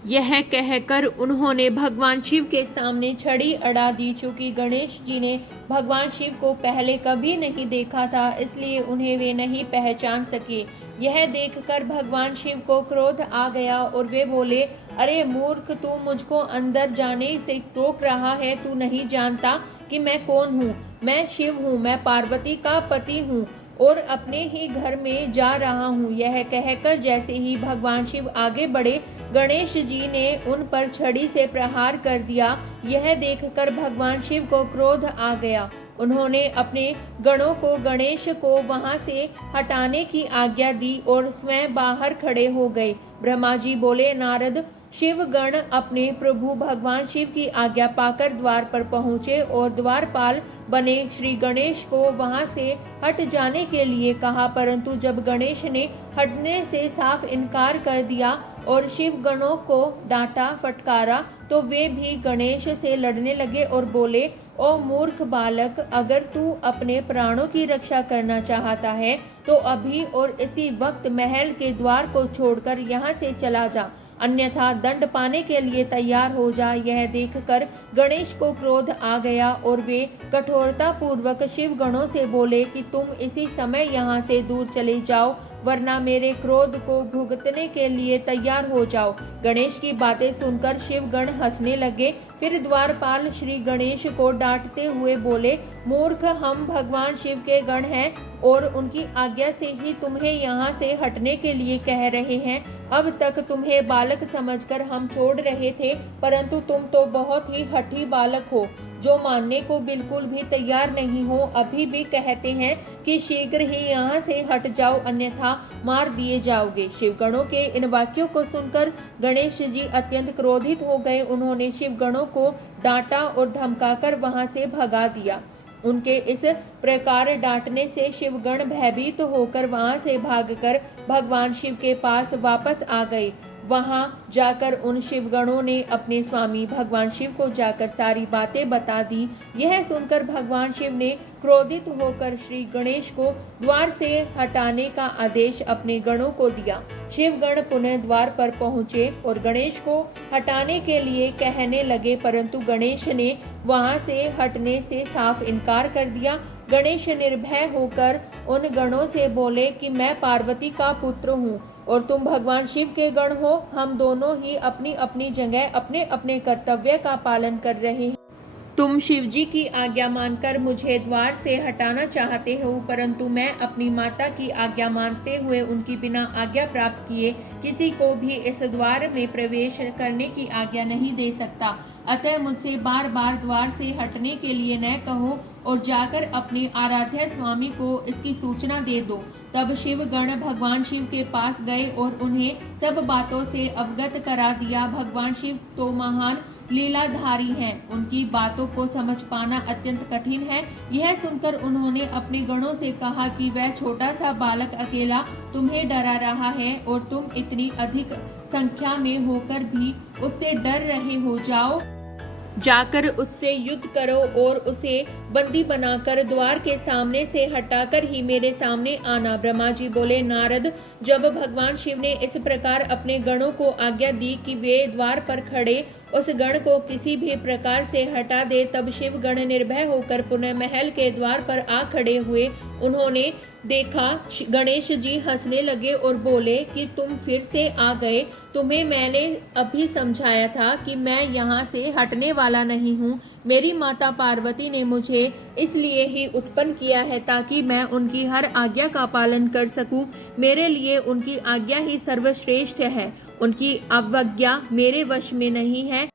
यह कहकर उन्होंने भगवान शिव के सामने छड़ी अड़ा दी। चूंकि गणेश जी ने भगवान शिव को पहले कभी नहीं देखा था, इसलिए उन्हें वे नहीं पहचान सके। यह देखकर भगवान शिव को क्रोध आ गया और वे बोले, अरे मूर्ख, तू मुझको अंदर जाने से रोक रहा है। तू नहीं जानता कि मैं कौन हूँ। मैं शिव हूँ, मैं पार्वती का पति हूँ और अपने ही घर में जा रहा हूँ। यह कहकर जैसे ही भगवान शिव आगे बढ़े, गणेश जी ने उन पर छड़ी से प्रहार कर दिया। यह देखकर भगवान शिव को क्रोध आ गया। उन्होंने अपने गणों को गणेश को वहां से हटाने की आज्ञा दी और स्वयं बाहर खड़े हो गए। ब्रह्मा जी बोले, नारद, शिव गण अपने प्रभु भगवान शिव की आज्ञा पाकर द्वार पर पहुंचे और द्वारपाल बने श्री गणेश को वहां से हट जाने के लिए कहा, परंतु जब गणेश ने हटने से साफ इनकार कर दिया और शिव गणों को डांटा फटकारा तो वे भी गणेश से लड़ने लगे और बोले, ओ मूर्ख बालक, अगर तू अपने प्राणों की रक्षा करना चाहता है तो अभी और इसी वक्त महल के द्वार को छोड़कर यहाँ से चला जा, अन्यथा दंड पाने के लिए तैयार हो जा। यह देखकर गणेश को क्रोध आ गया और वे कठोरता पूर्वक शिव गणों से बोले कि तुम इसी समय यहाँ से दूर चले जाओ, वरना मेरे क्रोध को भुगतने के लिए तैयार हो जाओ। गणेश की बातें सुनकर शिव गण हंसने लगे। फिर द्वारपाल श्री गणेश को डांटते हुए बोले, मूर्ख, हम भगवान शिव के गण हैं और उनकी आज्ञा से ही तुम्हें यहाँ से हटने के लिए कह रहे हैं। अब तक तुम्हें बालक समझकर हम छोड़ रहे थे, परंतु तुम तो बहुत ही हठी बालक हो, जो मानने को बिल्कुल भी तैयार नहीं हो। अभी भी कहते हैं कि शीघ्र ही यहाँ से हट जाओ, अन्यथा मार दिए जाओगे। शिवगणों के इन वाक्यों को सुनकर गणेश जी अत्यंत क्रोधित हो गए। उन्होंने शिवगणों को डांटा और धमकाकर वहां से भगा दिया। उनके इस प्रकार डांटने से शिवगण भयभीत होकर वहां से भागकर भगवान शिव के पास वापस आ गए। वहां जाकर उन शिवगणों ने अपने स्वामी भगवान शिव को जाकर सारी बातें बता दी। यह सुनकर भगवान शिव ने क्रोधित होकर श्री गणेश को द्वार से हटाने का आदेश अपने गणों को दिया। शिवगण पुनः द्वार पर पहुंचे और गणेश को हटाने के लिए कहने लगे, परंतु गणेश ने वहां से हटने से साफ इनकार कर दिया। गणेश निर्भय होकर उन गणों से बोले कि मैं पार्वती का पुत्र हूँ और तुम भगवान शिव के गण हो। हम दोनों ही अपनी अपनी जगह अपने अपने कर्तव्य का पालन कर रहे हैं। तुम शिव जी की आज्ञा मानकर मुझे द्वार से हटाना चाहते हो, परंतु मैं अपनी माता की आज्ञा मानते हुए उनकी बिना आज्ञा प्राप्त किए किसी को भी इस द्वार में प्रवेश करने की आज्ञा नहीं दे सकता। अतः मुझसे बार बार द्वार से हटने के लिए न कहो और जाकर अपने आराध्य स्वामी को इसकी सूचना दे दो। तब शिवगण भगवान शिव के पास गए और उन्हें सब बातों से अवगत करा दिया। भगवान शिव तो महान लीलाधारी हैं, उनकी बातों को समझ पाना अत्यंत कठिन है। यह सुनकर उन्होंने अपने गणों से कहा कि वह छोटा सा बालक अकेला तुम्हें डरा रहा है और तुम इतनी अधिक संख्या में होकर भी उससे डर रहे हो। जाकर उससे युद्ध करो और उसे बंदी बनाकर द्वार के सामने से हटाकर ही मेरे सामने आना। ब्रह्मा जी बोले, नारद, जब भगवान शिव ने इस प्रकार अपने गणों को आज्ञा दी कि वे द्वार पर खड़े उस गण को किसी भी प्रकार से हटा दे, तब शिव गण निर्भय होकर पुनः महल के द्वार पर आ खड़े हुए। उन्होंने देखा गणेश जी हंसने लगे और बोले कि तुम फिर से आ गए। तुम्हें मैंने अभी समझाया था कि मैं यहाँ से हटने वाला नहीं हूँ। मेरी माता पार्वती ने मुझे इसलिए ही उत्पन्न किया है ताकि मैं उनकी हर आज्ञा का पालन कर सकूं। मेरे लिए उनकी आज्ञा ही सर्वश्रेष्ठ है, उनकी अवज्ञा मेरे वश में नहीं है।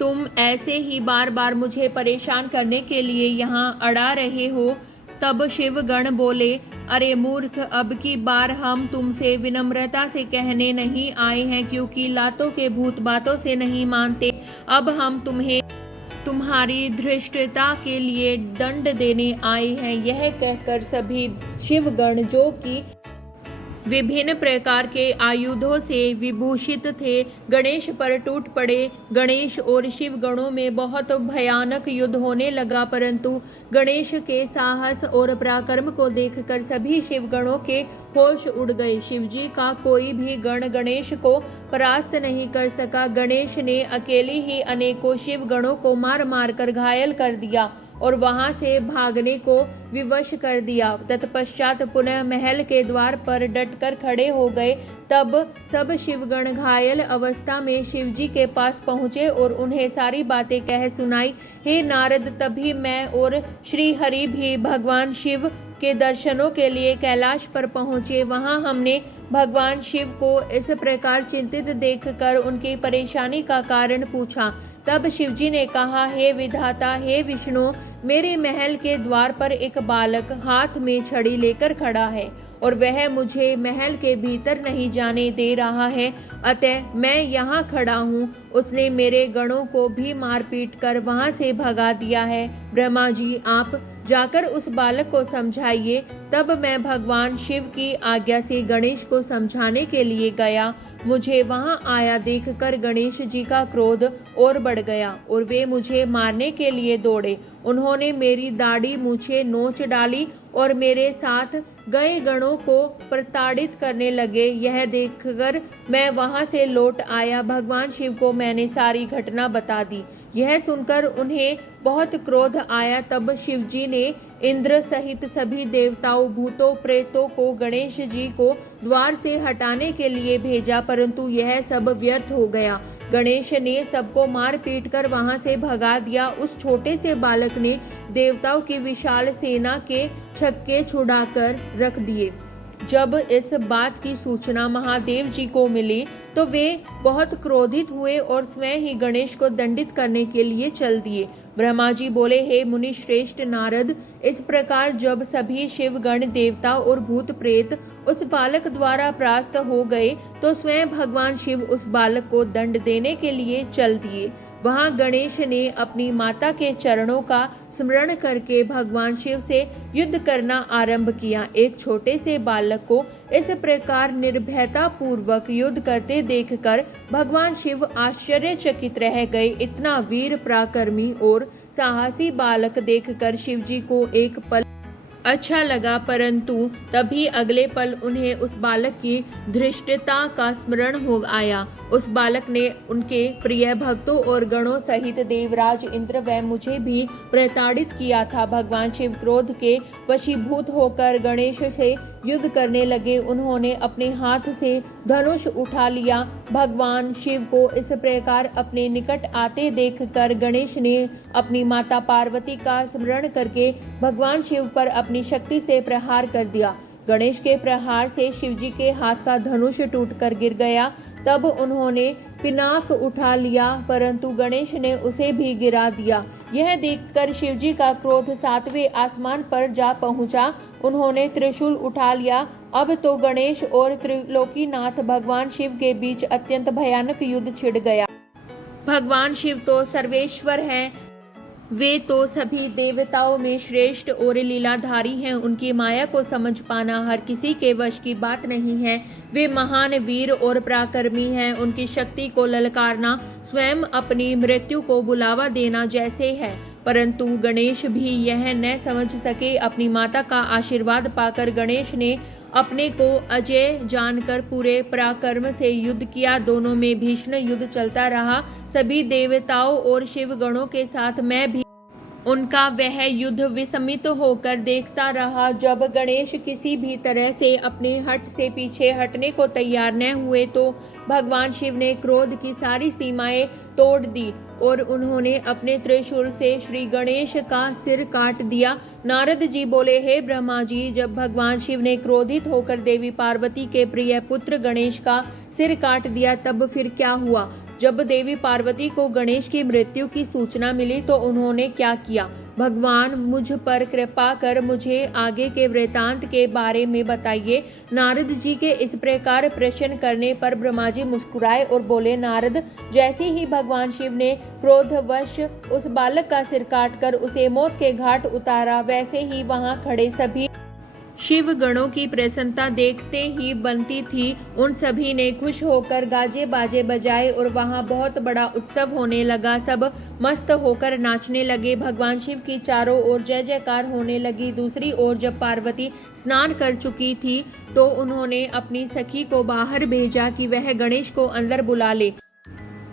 तुम ऐसे ही बार बार मुझे परेशान करने के लिए यहाँ अड़ा रहे हो। तब शिव गण बोले, अरे मूर्ख, अब की बार हम तुमसे विनम्रता से कहने नहीं आए हैं, क्योंकि लातों के भूत बातों से नहीं मानते। अब हम तुम्हें तुम्हारी धृष्टता के लिए दंड देने आए हैं। यह कहकर सभी शिवगण, जो कि विभिन्न प्रकार के आयुधों से विभूषित थे, गणेश पर टूट पड़े। गणेश और शिव गणों में बहुत भयानक युद्ध होने लगा, परंतु गणेश के साहस और पराक्रम को देखकर सभी शिवगणों के होश उड़ गए। शिवजी का कोई भी गण गणेश को परास्त नहीं कर सका। गणेश ने अकेले ही अनेकों शिवगणों को मार मार कर घायल कर दिया और वहां से भागने को विवश कर दिया। तत्पश्चात पुनः महल के द्वार पर डटकर खड़े हो गए। तब सब शिवगण घायल अवस्था में शिवजी के पास पहुंचे और उन्हें सारी बातें कह सुनाई। हे नारद, तभी मैं और श्री हरि भी भगवान शिव के दर्शनों के लिए कैलाश पर पहुंचे। वहां हमने भगवान शिव को इस प्रकार चिंतित देखकर उनकी परेशानी का कारण पूछा। तब शिवजी ने कहा, हे विधाता, हे विष्णु, मेरे महल के द्वार पर एक बालक हाथ में छड़ी लेकर खड़ा है और वह मुझे महल के भीतर नहीं जाने दे रहा है, अतः मैं यहाँ खड़ा हूँ। उसने मेरे गणों को भी मारपीट कर वहाँ से भगा दिया है। ब्रह्मा जी, आप जाकर उस बालक को समझाइए। तब मैं भगवान शिव की आज्ञा से गणेश को समझाने के लिए गया। मुझे वहाँ आया देखकर गणेश जी का क्रोध और बढ़ गया और वे मुझे मारने के लिए दौड़े। उन्होंने मेरी दाढ़ी मूछें नोच डाली और मेरे साथ गए गणों को प्रताड़ित करने लगे। यह देखकर मैं वहां से लौट आया। भगवान शिव को मैंने सारी घटना बता दी। यह सुनकर उन्हें बहुत क्रोध आया। तब शिवजी ने इंद्र सहित सभी देवताओं, भूतों, प्रेतों को गणेश जी को द्वार से हटाने के लिए भेजा, परंतु यह सब व्यर्थ हो गया। गणेश ने सबको मार पीट कर वहां से भगा दिया। उस छोटे से बालक ने देवताओं की विशाल सेना के छक्के छुड़ाकर रख दिए। जब इस बात की सूचना महादेव जी को मिली तो वे बहुत क्रोधित हुए और स्वयं ही गणेश को दंडित करने के लिए चल दिए। ब्रह्मा जी बोले, हे मुनि श्रेष्ठ नारद, इस प्रकार जब सभी शिवगण, देवता और भूत प्रेत उस बालक द्वारा परास्त हो गए तो स्वयं भगवान शिव उस बालक को दंड देने के लिए चल दिए। वहां गणेश ने अपनी माता के चरणों का स्मरण करके भगवान शिव से युद्ध करना आरंभ किया। एक छोटे से बालक को इस प्रकार निर्भयता पूर्वक युद्ध करते देखकर भगवान शिव आश्चर्यचकित रह गए। इतना वीर, पराक्रमी और साहसी बालक देखकर शिवजी को एक पल अच्छा लगा, परंतु तभी अगले पल उन्हें उस बालक की धृष्टता का स्मरण हो आया। उस बालक ने उनके प्रिय भक्तों और गणों सहित देवराज इंद्र व मुझे भी प्रताड़ित किया था। भगवान शिव क्रोध के वशीभूत होकर गणेश से युद्ध करने लगे। उन्होंने अपने हाथ से धनुष उठा लिया। भगवान शिव को इस प्रकार अपने निकट आते देखकर गणेश ने अपनी माता पार्वती का स्मरण करके भगवान शिव पर अपनी शक्ति से प्रहार कर दिया। गणेश के प्रहार से शिवजी के हाथ का धनुष टूटकर गिर गया। तब उन्होंने पिनाक उठा लिया, परंतु गणेश ने उसे भी गिरा दिया। यह देखकर शिवजी का क्रोध 7वें आसमान पर जा पहुंचा। उन्होंने त्रिशूल उठा लिया। अब तो गणेश और त्रिलोकीनाथ भगवान शिव के बीच अत्यंत भयानक युद्ध छिड़ गया। भगवान शिव तो सर्वेश्वर हैं, वे तो सभी देवताओं में श्रेष्ठ और लीलाधारी हैं। उनकी माया को समझ पाना हर किसी के वश की बात नहीं है। वे महान वीर और पराक्रमी हैं। उनकी शक्ति को ललकारना स्वयं अपनी मृत्यु को बुलावा देना जैसे है। परंतु गणेश भी यह न समझ सके। अपनी माता का आशीर्वाद पाकर गणेश ने अपने को अजय जानकर पूरे पराक्रम से युद्ध किया। दोनों में भीषण युद्ध चलता रहा। सभी देवताओं और शिव गणों के साथ मैं भी उनका वह युद्ध विस्मित होकर देखता रहा। जब गणेश किसी भी तरह से अपने हट से पीछे हटने को तैयार न हुए तो भगवान शिव ने क्रोध की सारी सीमाएं तोड़ दी और उन्होंने अपने त्रिशूल से श्री गणेश का सिर काट दिया। नारद जी बोले, हे ब्रह्मा जी, जब भगवान शिव ने क्रोधित होकर देवी पार्वती के प्रिय पुत्र गणेश का सिर काट दिया तब फिर क्या हुआ? जब देवी पार्वती को गणेश की मृत्यु की सूचना मिली तो उन्होंने क्या किया? भगवान मुझ पर कृपा कर मुझे आगे के वृतांत के बारे में बताइए। नारद जी के इस प्रकार प्रश्न करने पर ब्रह्मा जी मुस्कुराए और बोले, नारद, जैसे ही भगवान शिव ने क्रोधवश उस बालक का सिर काटकर उसे मौत के घाट उतारा, वैसे ही वहां खड़े सभी शिव गणों की प्रसन्नता देखते ही बनती थी। उन सभी ने खुश होकर गाजे बाजे बजाए और वहां बहुत बड़ा उत्सव होने लगा। सब मस्त होकर नाचने लगे। भगवान शिव की चारों ओर जय जयकार होने लगी। दूसरी ओर जब पार्वती स्नान कर चुकी थी तो उन्होंने अपनी सखी को बाहर भेजा कि वह गणेश को अंदर बुला ले।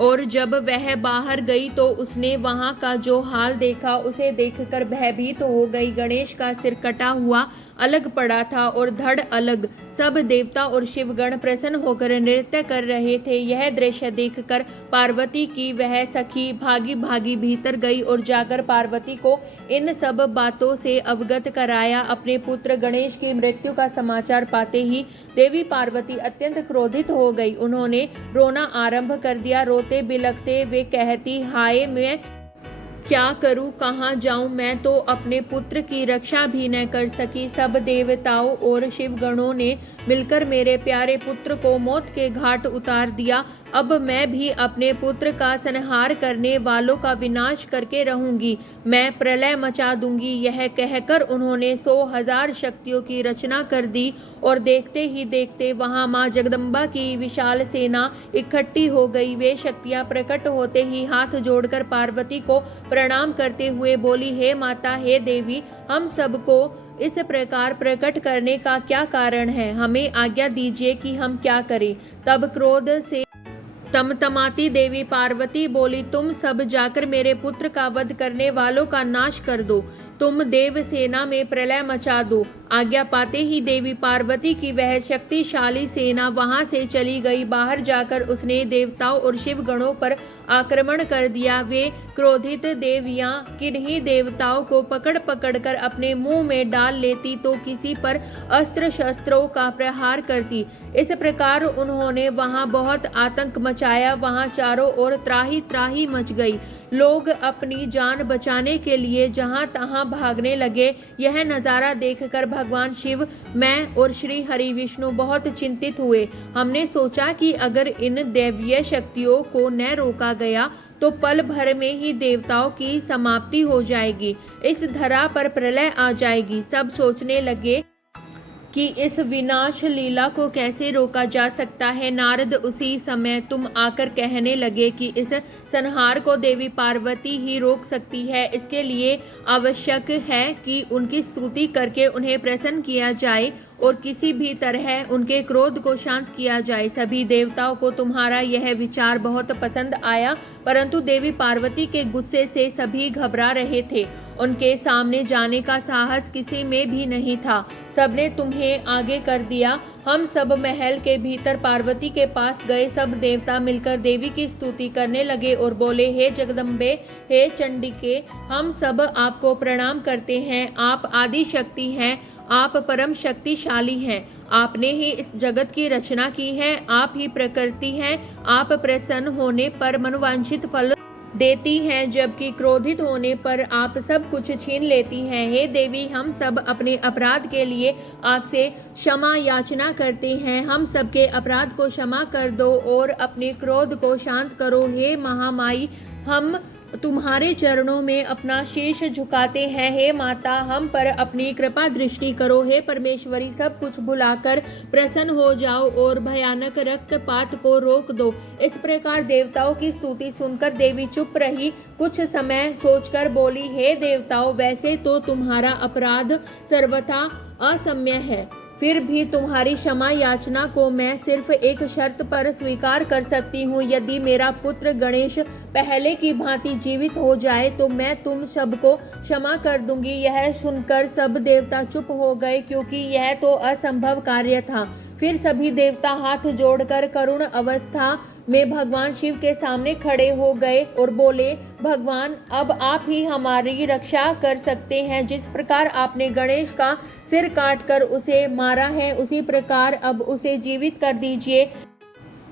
और जब वह बाहर गई तो उसने वहां का जो हाल देखा उसे देखकर भयभीत हो गई। गणेश का सिर कटा हुआ अलग पड़ा था और धड़ अलग। सब देवता और शिवगण प्रसन्न होकर नृत्य कर रहे थे। यह दृश्य देखकर पार्वती की वह सखी भागी भागी भीतर गई और जाकर पार्वती को इन सब बातों से अवगत कराया। अपने पुत्र गणेश की मृत्यु का समाचार पाते ही देवी पार्वती अत्यंत क्रोधित हो गई। उन्होंने रोना आरंभ कर दिया। रोते बिलखते वे कहती, हाय, मैं क्या करूं, कहां जाऊं? मैं तो अपने पुत्र की रक्षा भी न कर सकी। सब देवताओं और शिवगणों ने मिलकर मेरे प्यारे पुत्र को मौत के घाट उतार दिया। अब मैं भी अपने पुत्र का संहार करने वालों का विनाश करके रहूंगी। मैं प्रलय मचा दूंगी। यह कहकर उन्होंने 100,000 शक्तियों की रचना कर दी और देखते ही देखते वहां मां जगदम्बा की विशाल सेना इकट्ठी हो गई। वे शक्तियां प्रकट होते ही हाथ जोड़कर पार्वती को प्रणाम करते हुए बोली, हे माता, हे देवी, हम सबको इस प्रकार प्रकट करने का क्या कारण है? हमें आज्ञा दीजिए कि हम क्या करें। तब क्रोध से तमतमाती देवी पार्वती बोली, तुम सब जाकर मेरे पुत्र का वध करने वालों का नाश कर दो। तुम देव सेना में प्रलय मचा दो। आज्ञा पाते ही देवी पार्वती की वह शक्तिशाली सेना वहां से चली गई। बाहर जाकर उसने देवताओं और शिव गणों पर आक्रमण कर दिया। वे क्रोधित देवियां किन्हीं देवताओं को पकड़ पकड़ कर अपने मुंह में डाल लेती तो किसी पर अस्त्र शस्त्रों का प्रहार करती। इस प्रकार उन्होंने वहां बहुत आतंक मचाया। वहां चारों ओर त्राही त्राही मच गई। लोग अपनी जान बचाने के लिए जहां तहां भागने लगे। यह नजारा देखकर भगवान शिव, मैं और श्री हरि विष्णु बहुत चिंतित हुए। हमने सोचा कि अगर इन दैवीय शक्तियों को न रोका गया तो पल भर में ही देवताओं की समाप्ति हो जाएगी, इस धरा पर प्रलय आ जाएगी। सब सोचने लगे कि इस विनाश लीला को कैसे रोका जा सकता है। नारद उसी समय तुम आकर कहने लगे कि इस संहार को देवी पार्वती ही रोक सकती है। इसके लिए आवश्यक है कि उनकी स्तुति करके उन्हें प्रसन्न किया जाए और किसी भी तरह उनके क्रोध को शांत किया जाए। सभी देवताओं को तुम्हारा यह विचार बहुत पसंद आया, परंतु देवी पार्वती के गुस्से से सभी घबरा रहे थे। उनके सामने जाने का साहस किसी में भी नहीं था। सबने तुम्हें आगे कर दिया। हम सब महल के भीतर पार्वती के पास गए। सब देवता मिलकर देवी की स्तुति करने लगे और बोले, हे जगदम्बे, हे चंडिके, हम सब आपको प्रणाम करते हैं। आप आदि शक्ति हैं, आप परम शक्तिशाली हैं। आपने ही इस जगत की रचना की है, आप ही प्रकृति हैं। आप प्रसन्न होने पर मनोवांछित फल देती हैं, जबकि क्रोधित होने पर आप सब कुछ छीन लेती हैं। हे देवी, हम सब अपने अपराध के लिए आपसे क्षमा याचना करते हैं। हम सबके अपराध को क्षमा कर दो और अपने क्रोध को शांत करो। हे महामाई, हम तुम्हारे चरणों में अपना शीश झुकाते हैं। हे माता, हम पर अपनी कृपा दृष्टि करो। हे परमेश्वरी, सब कुछ भुलाकर प्रसन्न हो जाओ और भयानक रक्तपात को रोक दो। इस प्रकार देवताओं की स्तुति सुनकर देवी चुप रही। कुछ समय सोचकर बोली, हे देवताओं, वैसे तो तुम्हारा अपराध सर्वथा असम्य है, फिर भी तुम्हारी क्षमा याचना को मैं सिर्फ एक शर्त पर स्वीकार कर सकती हूँ। यदि मेरा पुत्र गणेश पहले की भांति जीवित हो जाए तो मैं तुम सबको क्षमा कर दूंगी। यह सुनकर सब देवता चुप हो गए, क्योंकि यह तो असंभव कार्य था। फिर सभी देवता हाथ जोड़कर करुण अवस्था में भगवान शिव के सामने खड़े हो गए और बोले, भगवान, अब आप ही हमारी रक्षा कर सकते हैं। जिस प्रकार आपने गणेश का सिर काटकर उसे मारा है, उसी प्रकार अब उसे जीवित कर दीजिए।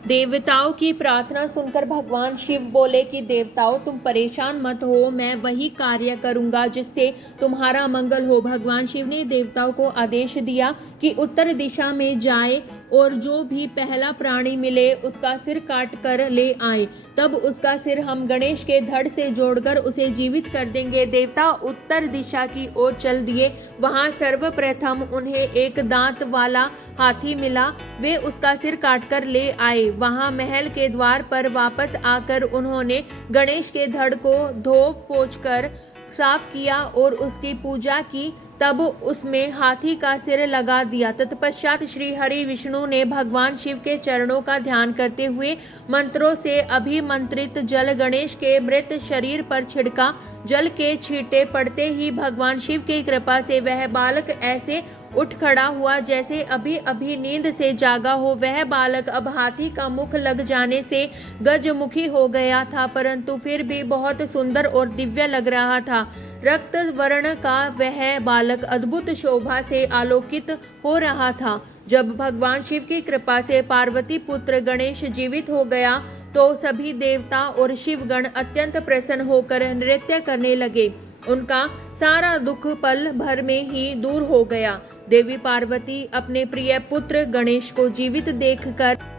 देवताओं की प्रार्थना सुनकर भगवान शिव बोले कि देवताओं, तुम परेशान मत हो, मैं वही कार्य करूंगा जिससे तुम्हारा मंगल हो। भगवान शिव ने देवताओं को आदेश दिया कि उत्तर दिशा में जाए और जो भी पहला प्राणी मिले उसका सिर काट कर ले आए। तब उसका सिर हम गणेश के धड़ से जोड़कर उसे जीवित कर देंगे। देवता उत्तर दिशा की ओर चल दिए। वहां सर्वप्रथम उन्हें एक दांत वाला हाथी मिला। वे उसका सिर काटकर ले आए। वहां महल के द्वार पर वापस आकर उन्होंने गणेश के धड़ को धो पोंछ कर साफ किया और उसकी पूजा की। तब उसमें हाथी का सिर लगा दिया। तत्पश्चात श्री हरि विष्णु ने भगवान शिव के चरणों का ध्यान करते हुए मंत्रों से अभिमंत्रित जल गणेश के मृत शरीर पर छिड़का। जल के छींटे पड़ते ही भगवान शिव की कृपा से वह बालक ऐसे उठ खड़ा हुआ जैसे अभी अभी नींद से जागा हो। वह बालक अब हाथी का मुख लग जाने से गजमुखी हो गया था, परंतु फिर भी बहुत सुंदर और दिव्य लग रहा था। रक्त वर्ण का वह बालक अद्भुत शोभा से आलोकित हो रहा था। जब भगवान शिव की कृपा से पार्वती पुत्र गणेश जीवित हो गया तो सभी देवता और शिवगण अत्यंत प्रसन्न होकर नृत्य करने लगे। उनका सारा दुख पल भर में ही दूर हो गया। देवी पार्वती अपने प्रिय पुत्र गणेश को जीवित देखकर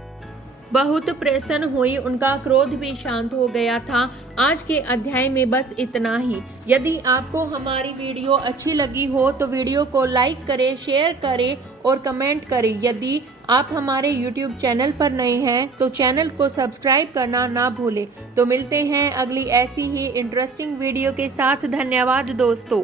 बहुत प्रसन्न हुई। उनका क्रोध भी शांत हो गया था। आज के अध्याय में बस इतना ही। यदि आपको हमारी वीडियो अच्छी लगी हो तो वीडियो को लाइक करें, शेयर करें और कमेंट करें। यदि आप हमारे YouTube चैनल पर नए हैं तो चैनल को सब्सक्राइब करना ना भूलें। तो मिलते हैं अगली ऐसी ही इंटरेस्टिंग वीडियो के साथ। धन्यवाद दोस्तों।